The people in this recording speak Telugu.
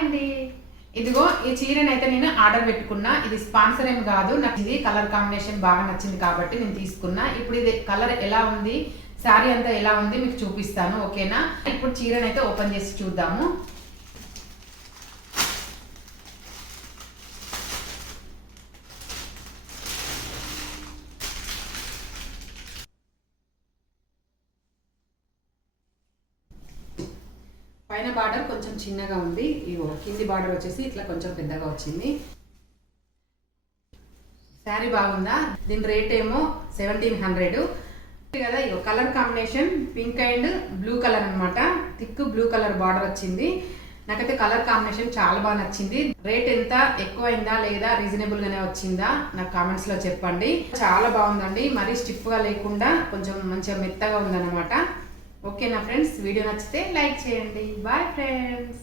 అండి. ఇదిగో ఈ చీరనైతే నేను ఆర్డర్ పెట్టుకున్నా. ఇది స్పాన్సర్ ఏం కాదు, నాకు ఇది కలర్ కాంబినేషన్ బాగా నచ్చింది కాబట్టి నేను తీసుకున్నా. ఇప్పుడు ఇది కలర్ ఎలా ఉంది, శారీ అంతా ఎలా ఉంది మీకు చూపిస్తాను, ఓకేనా? ఇప్పుడు చీరనైతే ఓపెన్ చేసి చూద్దాము. పైన బార్డర్ కొంచెం చిన్నగా ఉంది, ఇగో కింది బార్డర్ వచ్చేసి ఇట్లా కొంచెం పెద్దగా వచ్చింది. శారీ బాగుందా? దీని రేట్ ఏమో 1700 కదా. ఇగో colour combination pink and blue colour అనమాట, థిక్ బ్లూ కలర్ బార్డర్ వచ్చింది. నాకైతే కలర్ కాంబినేషన్ చాలా బాగా నచ్చింది. రేట్ ఎంత ఎక్కువైందా లేదా రీజనబుల్ గానే వచ్చిందా నాకు కామెంట్స్ లో చెప్పండి. చాలా బాగుందండి, మరీ స్టిఫ్ గా లేకుండా కొంచెం మంచిగా మెత్తగా ఉందన్నమాట. ఓకేనా ఫ్రెండ్స్, వీడియో నచ్చితే లైక్ చేయండి. Bye friends.